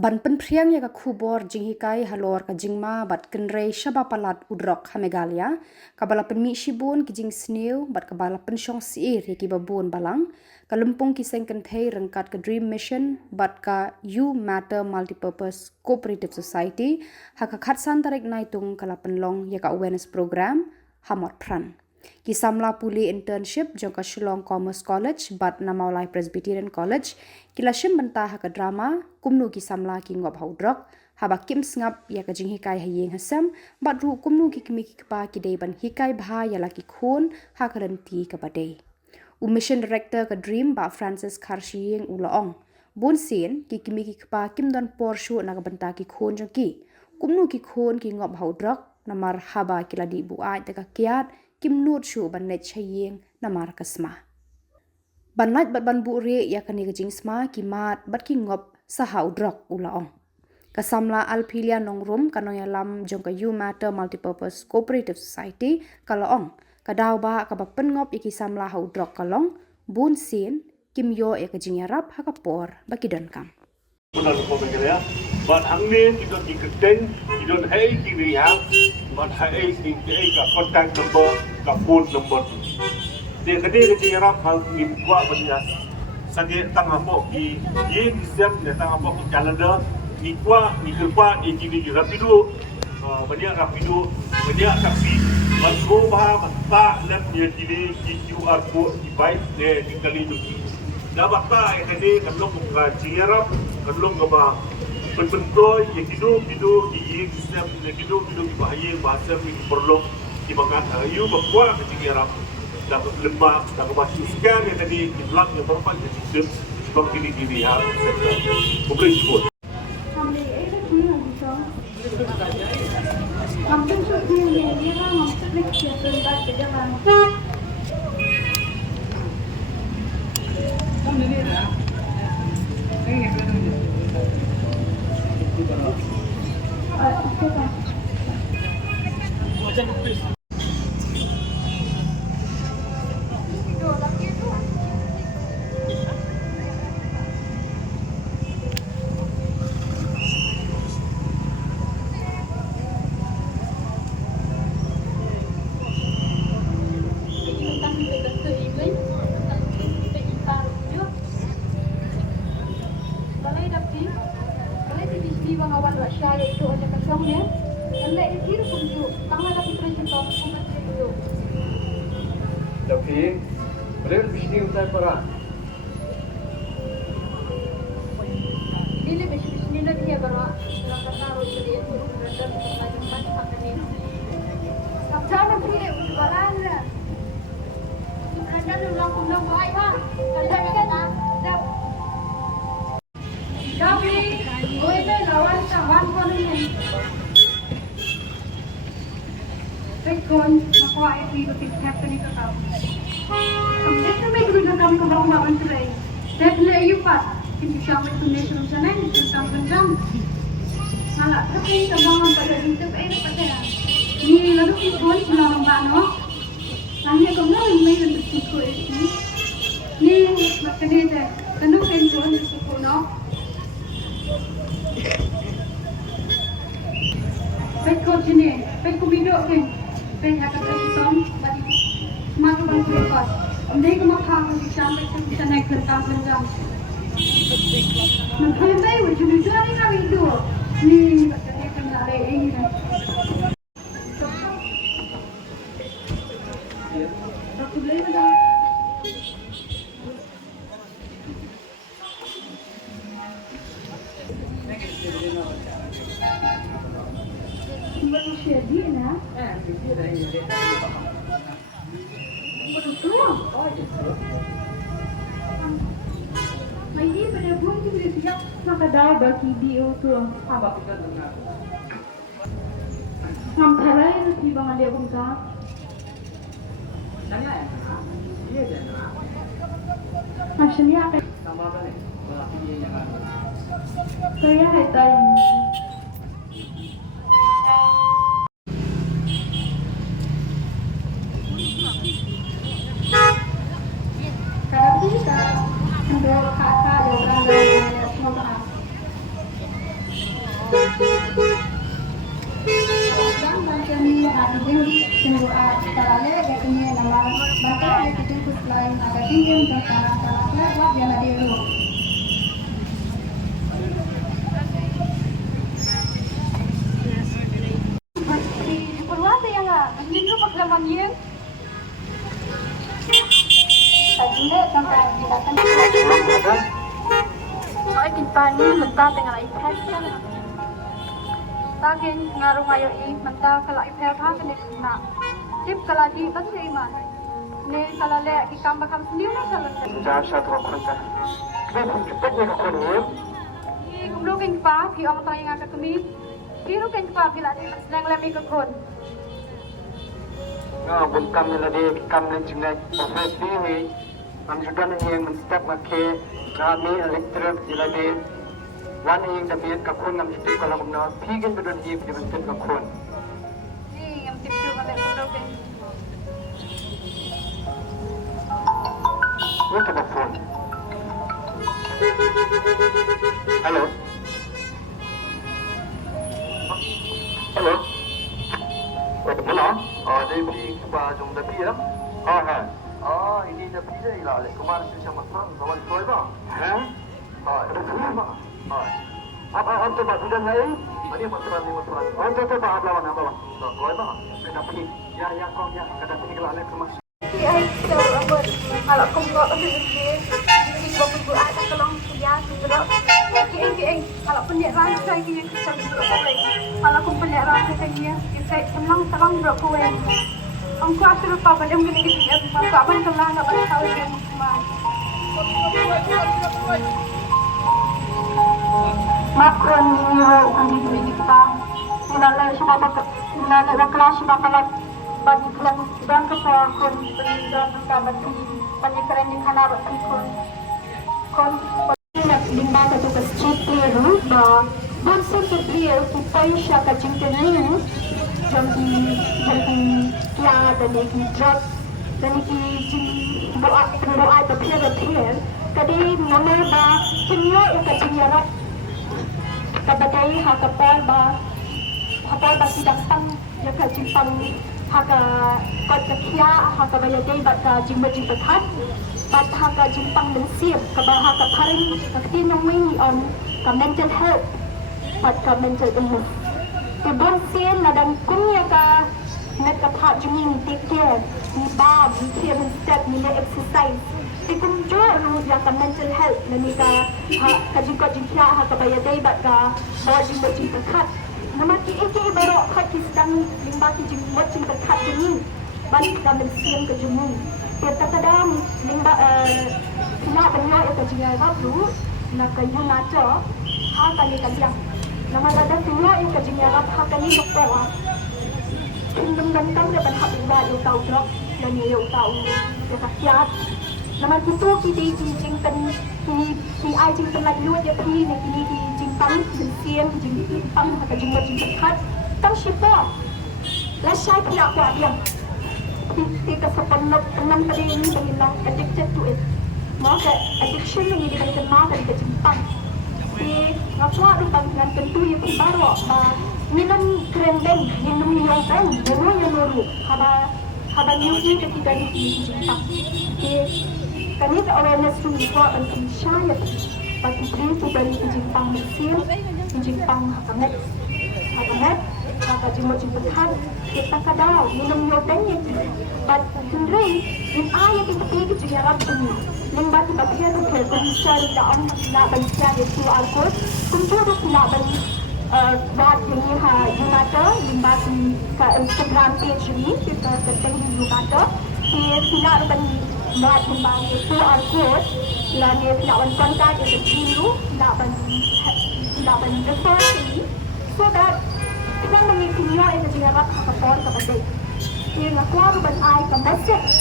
Ban penpriang ya ka khubor jinghikai halor ka jingma bat kenrei shaba palat udrok hamegalia kabala penmi shibun ki jing snew bat kabala pensyong siir ya ki babun balang kalumpung ki sengken thei rengkat ka dream mission bat ka you matter multipurpose cooperative society haka khatsan tarik naitung kala penlong ya ka awareness program hamot pran ki samla puli internship jongka Shillong Commerce College bat Namaulai Presbyterian College ki lashim benta haka drama kumnu ki samla ki ngop haudrok haba kim sngap ya ka jing hikai hayeng hasam bat ru kumnu ki kimi ki pa ki dei ban hikai bha ya laki khun haka renti ka badei mission director ka dream ba Francis Kharshiyeng ulaong bon sin ki kimi ki pa kim don porshu na ka benta ki khun jaki kumnu ki khun ki ngop haudrok namar haba ki ladi bu ai ta ka kiat kim nut shu ban net chayeng namar kasma banlaj bat ban bu re ya kani ka jing sma ki mat bat ki ngop sa haudrok ulaong kasamla alpilia nongrum kanoya lam jong ka you matter multipurpose cooperative society kalaong kadaw ba ka ba pengop iki samla haudrok kalong bun sin kim yo ya ka jing yarap hakapor bakidon kam but angin kita diketen kita hai kiri yang but hai kita ka contact number ka phone number dia kini kita harap hal ingin buat banyak sange tang apa di sistem dia tang apa di calendar ni kuat ni kerpa ni kini rapido banyak rapido banyak taksi masuk bah tak lem dia kini QR code di baik dia tinggali tu dapat tak kini kalau buka jiarap kalau ngaba pentoy yang hidup di sistem yang hidup di bahaya bahasa yang perlu dibangun ayu berkuat ke jiarap dapat lembab dapat basiskan yang tadi di belakang yang berapa di sistem sebab kini harus boleh sebut Tapi, beliau bisnis utai perang. Bila bisnis lagi ya baru dalam kata harus jadi itu berada macam-macam akan ini. Sabjana pilih baran. Kerana ulang ulang baik ha. Kerana kita dah. Tapi, boleh lawan kawan pun ini. Kon ako ay pinag-tap ni kakao. Ang dito may gawin kami kung ako makantuloy. Dahil iyo pa, hindi siya may donation sa nang isang banjang. Mala, tapi sa mga pag-dito ay napatera. Ni lalu ikon sila ng bano. Lanya ko na may nandito ko ito. Ni makanete, tanong kayo ang gusto no. Baik ko sini, baik ko bido kayo. Baik akan terhitung bagi mata bangku lepas. Andai ko makakang sampai sa naik tentang penjam. Magkaimbay, wajud-wajud ni kami itu. Ni katanya kena ada ini. Aku beli dah. Manusia dia na? Betul. May di pada buat juga siap makadai bagi dia tu. Apa kita dengar? Sampai itu si bang ada bangsa. Nanya ya? Iya je. Maksudnya apa? Sama apa ni? Berarti dia yang. Saya hai tahu. Kalau kita, kedua kakak, orang lain, semua tinggi semua caranya kayak ini nama maka kita ikut lain agak tinggi bertahan caranya buat dia ada dulu. Di Purwata ya nggak? Ini dulu pas zaman dia. Tadinya sampai datang. Soalnya kita ini mentah dengan iPad kan. Takin ngaruh ngayo mentah kalau iPad ha kan nak. Tip kalau di kan sih iman. Ni kalau le ikam bakam sendiri lah salah. Jangan satu orang kan. Kita cepat ni kau ni. Kumlo keng pa, pi ang tayo nga kami. Pero keng pa bila di mas nang lami ka kon. Nga bukan nila di kam na jinay. Profesi ni, ang sudah na yang menstep makke kami elektrik sila di. Wan yang damian kakun ng siti kalau kumna pigin bedon di bentuk kakun. Ni ang tip yo kale kumlo keng. Ini telepon. Halo. Halo. Ada mana? Oh, dari pergi ke Jom Tepi ya? Oh, ha. Oh, ini Tepi je ialah lek kemarin tu sama sang lawan koi ba? Ha? Oh, ada apa? Oh. Apa tu ba sudah ngai? Ani masukan ni masukan. Oh, tu ba lawan apa ba? Koi ba? Kena pergi. Ya, kau ya. Kada pergi ke lek rumah. Ay, so abot. Kalau kumlo kasi hindi ko pag ada kalong siya siguro. Kieng kalau penyeran saya kieng kita kalau kum penyeran saya kieng kita tenang bro kowe. Ang kuasa pa ba yung gini gini at pagkaban ka lang na ba tayo yung kumain. Makron niyo ang gini kita. Sinala siya ba sinala kelas siya kalat bagi kelas bangka sa kon pendidikan kabat pendidikan di kanara kon limba ka to ka street clear ba bonsen to clear kita siya ka jingtenu jadi kya dan ki drug dan ki doa to clear kadi nama ba kinyo ka jinyarat kabagay ha kapal ba sidang pang ya ka jimpang haka kot kia haka bayadai bat ka jimba kat bat haka jimpang dan siap ka ba haka paring kakti nong on ka mental health bat ka mental illness ke bon sien na dan kunya ka net ka pha juming take care ni ba ni care step ni exercise ti kum jo ru ya ka mental health na ni ka ka jingko jingkia haka bayadai bat ka ba jimba kat nama ki baro khat ki sedang limba ki jing buat cinta khat ini balik ka mensiam ke jumu kita kadang limba kina banya eta jinga rablu na kayu naco ha tani kaliang nama ada tinga ka jinga rab ha kani lokwa dum tam le ban hab ba yo tau drop na ni yo tau ya kakiat nama kitu ki di jing kan ki ai jing kan lagi luat ya pi ni ki jing pang mensiam jing pang ha ka jing buat cinta khat tang shipa la shai pia kwa dia ti ka sa penam tadi ini dengan addicted to it maka addiction ini dengan ma dan ke jimpang di ngapwa du bang dengan tentu yang baru ma minum krendeng minum yongkan demo yonoru haba nyuji ketika di jimpang di kani ka awareness tu ko an shaya bagi tu dari jimpang mesin jimpang hakamet maka jumpa jumpat kita kadang minum yodanya but hindri in ayat itu tiga juga rabun limbat bagian ke komisar dalam nak bagian itu alkot kumpul nak bagi buat ini ha yunata limbat ke Instagram page ini kita sedang yunata tidak bagi buat limbat itu alkot lalu tidak bagi kontak itu ciru tidak bagi refer ini so that kita mengikuti yang diharap kapal kepada. Yang aku harus berai ke message.